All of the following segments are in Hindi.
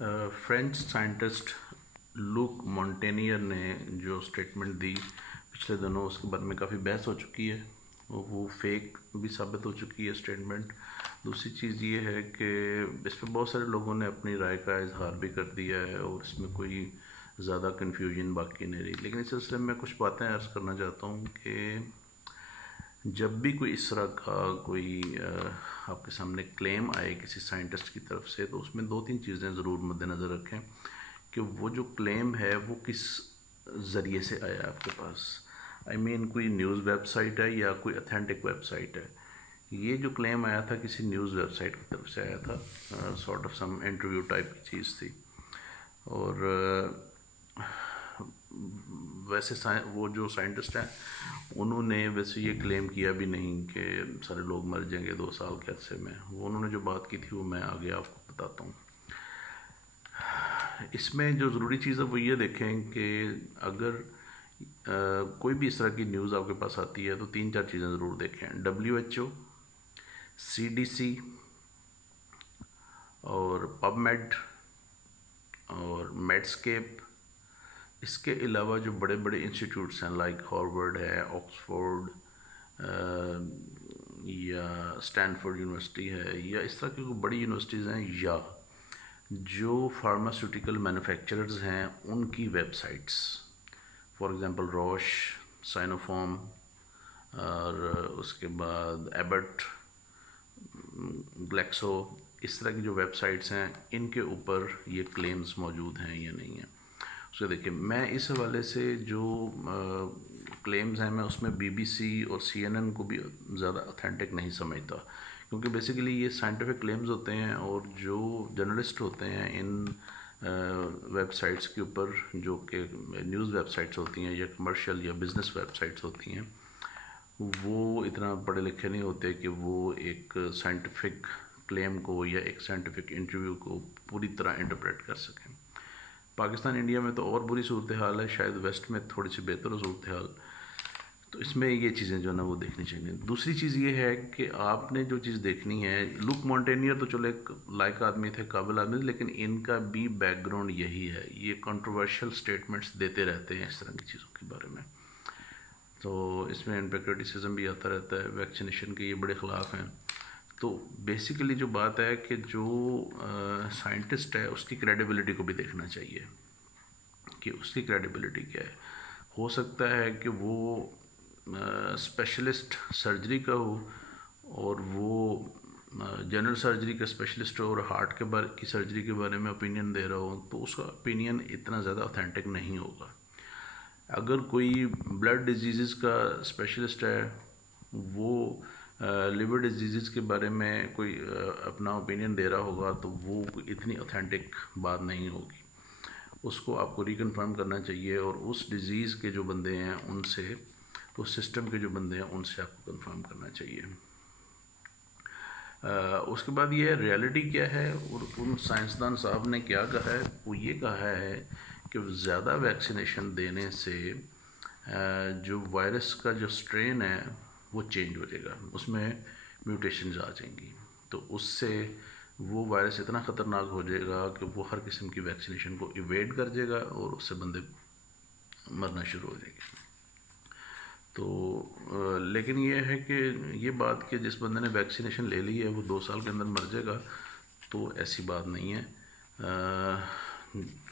फ्रेंच साइंटिस्ट लूक मॉन्टेनियर ने जो स्टेटमेंट दी पिछले दिनों, उसके बारे में काफ़ी बहस हो चुकी है। वो फेक भी साबित हो चुकी है स्टेटमेंट। दूसरी चीज़ ये है कि इस पर बहुत सारे लोगों ने अपनी राय का इजहार भी कर दिया है और इसमें कोई ज़्यादा कन्फ्यूजन बाकी नहीं रही। लेकिन इस सिलसिले में कुछ बातें अर्ज़ करना चाहता हूँ कि जब भी कोई इस तरह का कोई आपके सामने क्लेम आए किसी साइंटिस्ट की तरफ से, तो उसमें दो तीन चीज़ें ज़रूर मद्देनज़र रखें कि वो जो क्लेम है वो किस ज़रिए से आया आपके पास। आई मीन कोई न्यूज़ वेबसाइट है या कोई अथेंटिक वेबसाइट है। ये जो क्लेम आया था किसी न्यूज़ वेबसाइट की तरफ से आया था, sort of some interview type की चीज़ थी। और वैसे वो जो साइंटिस्ट हैं उन्होंने वैसे ये क्लेम किया भी नहीं कि सारे लोग मर जाएंगे 2 साल के अरसे में। वो उन्होंने जो बात की थी वो मैं आगे आपको बताता हूँ। इसमें जो ज़रूरी चीज़ है वो ये देखें कि अगर कोई भी इस तरह की न्यूज़ आपके पास आती है तो तीन चार चीज़ें ज़रूर देखें। WHO, CDC और पबमेड और मेडस्केप। इसके अलावा जो बड़े बड़े इंस्टीट्यूट्स हैं लाइक हार्वर्ड है, ऑक्सफोर्ड या स्टैनफोर्ड यूनिवर्सिटी है, या इस तरह की कोई बड़ी यूनिवर्सिटीज़ हैं, या जो फार्मास्यूटिकल मैन्युफैक्चरर्स हैं उनकी websites, for example Roche, Sinopharm और उसके बाद एबट, ग्लेक्सो, इस तरह की जो वेबसाइट्स हैं इनके ऊपर ये क्लेम्स मौजूद हैं या नहीं हैं। सो देखिए, मैं इस हवाले से जो क्लेम्स हैं मैं उसमें BBC और CNN को भी ज़्यादा ऑथेंटिक नहीं समझता, क्योंकि बेसिकली ये साइंटिफिक क्लेम्स होते हैं और जो जर्नलिस्ट होते हैं इन वेबसाइट्स के ऊपर, जो कि न्यूज़ वेबसाइट्स होती हैं या कमर्शियल या बिज़नेस वेबसाइट्स होती हैं, वो इतना पढ़े लिखे नहीं होते कि वो एक साइंटिफिक क्लेम को या एक साइंटिफिक इंटरव्यू को पूरी तरह इंटरप्रेट कर सकें। पाकिस्तान, इंडिया में तो और बुरी सूरत हाल है, शायद वेस्ट में थोड़ी सी बेहतर सूरत हाल। तो इसमें ये चीज़ें जो है ना वो देखनी चाहिए। दूसरी चीज़ ये है कि आपने जो चीज़ देखनी है, लुक मॉन्टेनियर तो चलो एक लायक आदमी थे, काबिल आदमी थे, लेकिन इनका भी बैकग्राउंड यही है, ये कंट्रोवर्शियल स्टेटमेंट्स देते रहते हैं इस तरह की चीज़ों के बारे में। तो इसमें इन पर क्रिटिसिज्म भी आता रहता है, वैक्सीनेशन के ये बड़े ख़िलाफ़ हैं। तो बेसिकली जो बात है कि जो साइंटिस्ट है उसकी क्रेडिबिलिटी को भी देखना चाहिए कि उसकी क्रेडिबिलिटी क्या है। हो सकता है कि वो स्पेशलिस्ट सर्जरी का हो और वो जनरल सर्जरी का स्पेशलिस्ट हो और हार्ट के बारे की सर्जरी के बारे में ओपिनियन दे रहा हो, तो उसका ओपिनियन इतना ज़्यादा ऑथेंटिक नहीं होगा। अगर कोई ब्लड डिजीज़ का स्पेशलिस्ट है, वो लिवर डिजीज़ के बारे में कोई अपना ओपिनियन दे रहा होगा, तो वो इतनी ऑथेंटिक बात नहीं होगी। उसको आपको रिकन्फर्म करना चाहिए और उस डिज़ीज़ के जो बंदे हैं उनसे, उस सिस्टम के जो बंदे हैं उनसे आपको कंफर्म करना चाहिए। उसके बाद ये रियलिटी क्या है, और उन साइंसदान साहब ने क्या कहा है, वो ये कहा है कि ज़्यादा वैक्सीनेशन देने से जो वायरस का जो स्ट्रेन है वो चेंज हो जाएगा, उसमें म्यूटेशंस आ जाएंगी, तो उससे वो वायरस इतना ख़तरनाक हो जाएगा कि वो हर किस्म की वैक्सीनेशन को इवेड कर जाएगा और उससे बंदे मरना शुरू हो जाएंगे। तो लेकिन ये है कि ये बात कि जिस बंदे ने वैक्सीनेशन ले ली है वो 2 साल के अंदर मर जाएगा, तो ऐसी बात नहीं है।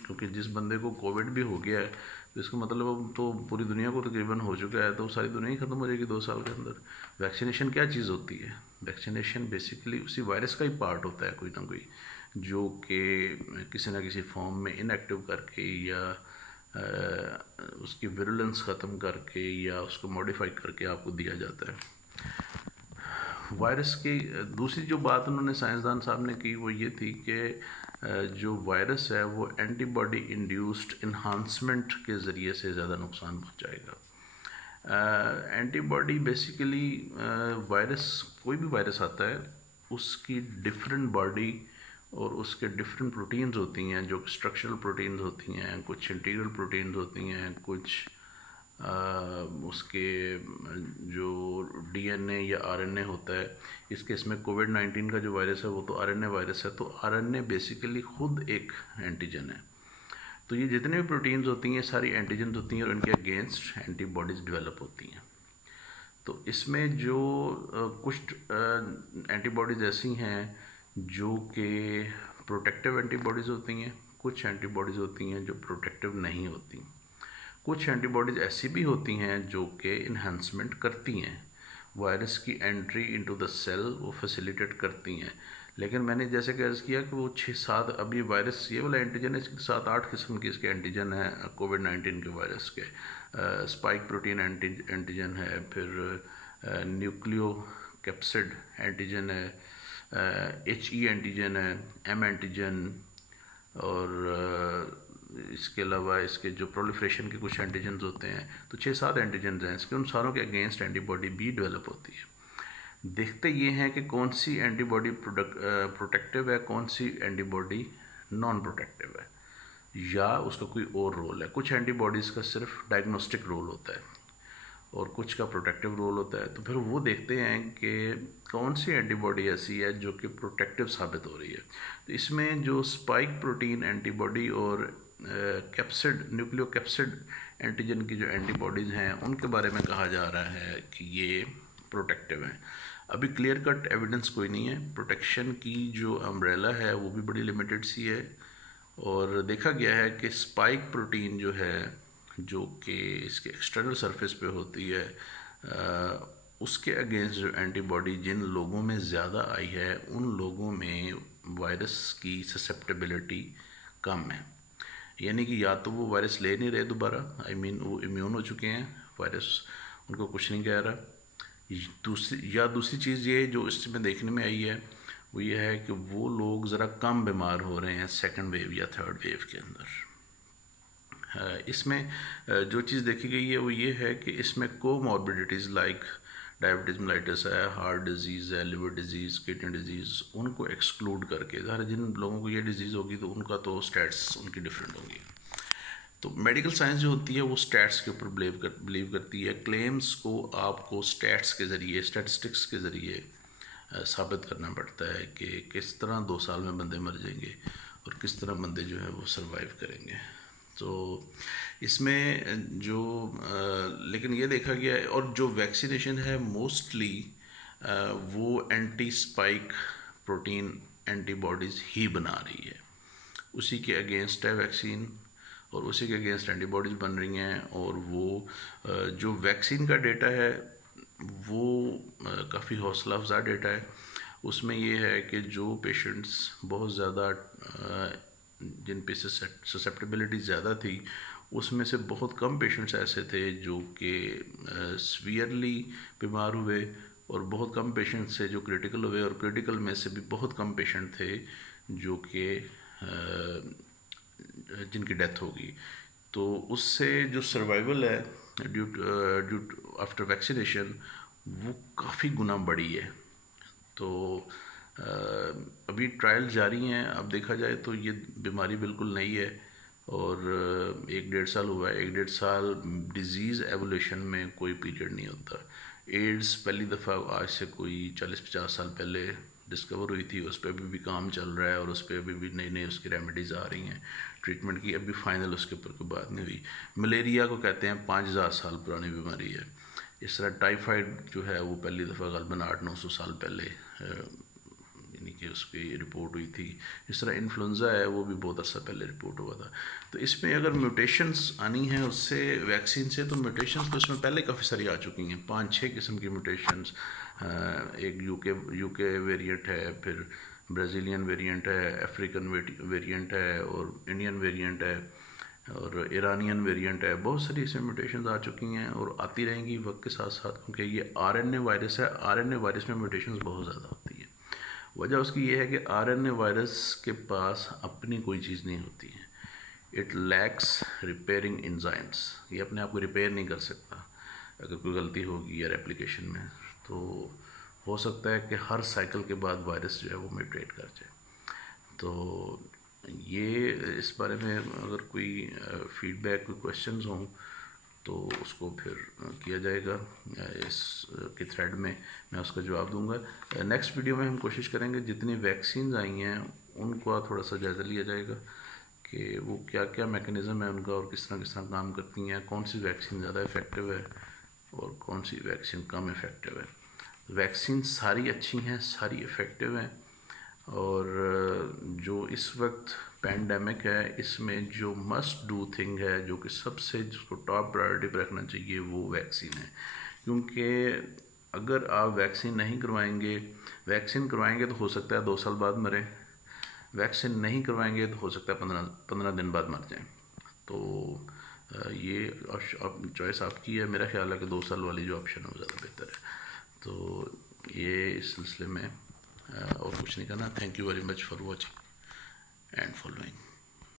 क्योंकि जिस बंदे को कोविड भी हो गया है तो इसका मतलब अब तो पूरी दुनिया को तकरीबन हो चुका है, तो सारी दुनिया ही ख़त्म हो जाएगी 2 साल के अंदर। वैक्सीनेशन क्या चीज़ होती है? वैक्सीनेशन बेसिकली उसी वायरस का ही पार्ट होता है कोई ना कोई, जो कि किसी न किसी फॉर्म में इनएक्टिव करके या उसकी विरुलेंस ख़त्म करके या उसको मॉडिफाई करके आपको दिया जाता है। वायरस की दूसरी जो बात उन्होंने साइंसदान साहब ने की वो ये थी कि जो वायरस है वो एंटीबॉडी इंड्यूस्ड इन्हांसमेंट के ज़रिए से ज़्यादा नुकसान पहुंचाएगा। एंटीबॉडी बेसिकली वायरस, कोई भी वायरस आता है उसकी डिफरेंट बॉडी और उसके डिफरेंट प्रोटीन्स होती हैं, जो स्ट्रक्चरल प्रोटीन्स होती हैं, कुछ इंटीग्रल प्रोटीन्स होती हैं, कुछ उसके जो डीएनए या आरएनए होता है, इस केस में कोविड-19 का जो वायरस है वो तो आरएनए वायरस है, तो आरएनए बेसिकली खुद एक एंटीजन है। तो ये जितने भी प्रोटीन्स होती हैं सारी एंटीजन होती हैं और इनके अगेंस्ट एंटीबॉडीज़ डेवलप होती हैं। तो इसमें जो कुछ एंटीबॉडीज़ ऐसी हैं जो कि प्रोटेक्टिव एंटीबॉडीज़ होती हैं, कुछ एंटीबॉडीज़ होती हैं जो प्रोटेक्टिव नहीं होती, कुछ एंटीबॉडीज़ ऐसी भी होती हैं जो कि इन्हांसमेंट करती हैं, वायरस की एंट्री इनटू द सेल वो फैसिलिटेट करती हैं। लेकिन मैंने जैसे कि अर्ज़ किया कि वो 6-7 अभी वायरस ये वाला एंटीजन है, इसके 7-8 किस्म के इसके एंटीजन हैं कोविड-19 के वायरस के। स्पाइक प्रोटीन एंटीजन है, फिर न्यूक्लियो कैप्सिड एंटीजन है, HE एंटीजन है, M एंटीजन, और इसके अलावा इसके जो प्रोलिफरेशन के कुछ एंटीजन होते हैं, तो 6-7 एंटीजन हैं इसके, उन सारों के अगेंस्ट एंटीबॉडी भी डेवलप होती है। देखते ये हैं कि कौन सी एंटीबॉडी प्रोटेक्टिव है, कौन सी एंटीबॉडी नॉन प्रोटेक्टिव है, या उसका कोई और रोल है। कुछ एंटीबॉडीज़ का सिर्फ डायग्नोस्टिक रोल होता है और कुछ का प्रोटेक्टिव रोल होता है। तो फिर वो देखते हैं कि कौन सी एंटीबॉडी ऐसी है जो कि प्रोटेक्टिव साबित हो रही है। तो इसमें जो स्पाइक प्रोटीन एंटीबॉडी और कैप्सिड न्यूक्लियो कैप्सिड एंटीजन की जो एंटीबॉडीज़ हैं उनके बारे में कहा जा रहा है कि ये प्रोटेक्टिव हैं। अभी क्लियर कट एविडेंस कोई नहीं है। प्रोटेक्शन की जो अम्ब्रेला है वो भी बड़ी लिमिटेड सी है, और देखा गया है कि स्पाइक प्रोटीन जो है जो कि इसके एक्सटर्नल सरफेस पे होती है, उसके अगेंस्ट जो एंटीबॉडी जिन लोगों में ज़्यादा आई है उन लोगों में वायरस की ससेप्टेबिलिटी कम है। यानी कि या तो वो वायरस ले नहीं रहे दोबारा, वो इम्यून हो चुके हैं, वायरस उनको कुछ नहीं कह रहा। दूसरी चीज़ ये जो इसमें देखने में आई है वो ये है कि वो लोग ज़रा कम बीमार हो रहे हैं सेकंड वेव या थर्ड वेव के अंदर। इसमें जो चीज़ देखी गई है वो ये है कि इसमें कोमॉर्बिडिटीज़ लाइक डायबिटीज़ मेलाइटिस है, हार्ट डिजीज़ है, लिवर डिजीज़, किडनी डिजीज़, उनको एक्सक्लूड करके, ज़ाहिर जिन लोगों को ये डिजीज़ होगी तो उनका तो स्टैट्स उनकी डिफरेंट होंगी। तो मेडिकल साइंस जो होती है वो स्टैट्स के ऊपर बिलीव करती है। क्लेम्स को आपको स्टैट्स के ज़रिए, स्टैटिस्टिक्स के ज़रिए साबित करना पड़ता है कि किस तरह 2 साल में बंदे मर जाएंगे और किस तरह बंदे जो है वो सर्वाइव करेंगे। तो इसमें जो लेकिन ये देखा गया है, और जो वैक्सीनेशन है मोस्टली वो एंटी स्पाइक प्रोटीन एंटीबॉडीज़ ही बना रही है, उसी के अगेंस्ट है वैक्सीन और उसी के अगेंस्ट एंटीबॉडीज़ बन रही हैं। और वो जो वैक्सीन का डेटा है वो काफ़ी हौसला अफजा डेटा है। उसमें ये है कि जो पेशेंट्स बहुत ज़्यादा जिन पे ससेप्टेबिलिटी ज़्यादा थी उसमें से बहुत कम पेशेंट्स ऐसे थे जो कि सीवियरली बीमार हुए, और बहुत कम पेशेंट्स थे जो क्रिटिकल हुए, और क्रिटिकल में से भी बहुत कम पेशेंट थे जो कि जिनकी डेथ होगी। तो उससे जो सर्वाइवल है ड्यू आफ्टर वैक्सीनेशन वो काफ़ी गुना बढ़ी है। तो अभी ट्रायल जारी हैं। अब देखा जाए तो ये बीमारी बिल्कुल नई है और 1-1.5 साल हुआ है। 1-1.5 साल डिज़ीज़ एवोल्यूशन में कोई पीरियड नहीं होता। एड्स पहली दफ़ा आज से कोई 40-50 साल पहले डिस्कवर हुई थी, उस पर भी काम चल रहा है और उस पर अभी भी नई नई उसकी रेमेडीज़ आ रही हैं ट्रीटमेंट की। अभी फाइनल उसके ऊपर कोई बात नहीं हुई। मलेरिया को कहते हैं 5000 साल पुरानी बीमारी है। इस तरह टाइफाइड जो है वो पहली दफ़ा ग़ालिबन 800-900 साल पहले यानी कि उसकी रिपोर्ट हुई थी। इस तरह इन्फ्लुएंज़ा है वो भी बहुत अर्सा पहले रिपोर्ट हुआ था। तो इसमें अगर म्यूटेशंस आनी हैं उससे वैक्सीन से, तो म्यूटेशंस तो इसमें पहले काफ़ी सारी आ चुकी हैं, 5-6 किस्म की म्यूटेशंस। एक यूके वेरिएंट है, फिर ब्राज़ीलियन वेरिएंट है, अफ्रीकन वेरिएंट है, और इंडियन वेरिएंट है, और ईरानियन वेरिएंट है। बहुत सारी इसमें म्यूटेशंस आ चुकी हैं और आती रहेंगी वक्त के साथ साथ, क्योंकि ये आरएनए वायरस है। आरएनए वायरस में म्यूटेशंस बहुत ज़्यादा होती है। वजह उसकी ये है कि आरएनए वायरस के पास अपनी कोई चीज़ नहीं होती है। It lacks repairing enzymes. ये अपने आप को रिपेयर नहीं कर सकता। अगर कोई गलती होगी या रेप्लिकेशन में तो हो सकता है कि हर साइकिल के बाद वायरस जो है वो म्यूटेट कर जाए। तो ये इस बारे में अगर कोई फीडबैक, कोई क्वेश्चंस हों तो उसको फिर किया जाएगा इस के थ्रेड में, मैं उसका जवाब दूंगा। नेक्स्ट वीडियो में हम कोशिश करेंगे जितनी वैक्सीन आई हैं उनका थोड़ा सा जायज़ा लिया जाएगा कि वो क्या क्या मैकेनिज़्म है उनका और किस तरह काम करती हैं, कौन सी वैक्सीन ज़्यादा इफ़ेक्टिव है और कौन सी वैक्सीन कम इफ़ेक्टिव है। वैक्सीन सारी अच्छी हैं, सारी इफ़ेक्टिव हैं, और जो इस वक्त पैंडेमिक है इसमें जो मस्ट डू थिंग है, जो कि सबसे जिसको टॉप प्रायोरिटी पर रखना चाहिए, वो वैक्सीन है। क्योंकि अगर आप वैक्सीन नहीं करवाएंगे, वैक्सीन करवाएंगे तो हो सकता है 2 साल बाद मरें, वैक्सीन नहीं करवाएंगे तो हो सकता है 15 दिन बाद मर जाएं। तो ये चॉइस आपकी है। मेरा ख्याल है कि 2 साल वाली जो ऑप्शन है वो ज़्यादा बेहतर है। तो ये इस सिलसिले में और कुछ नहीं करना। Thank you very much for watching and following.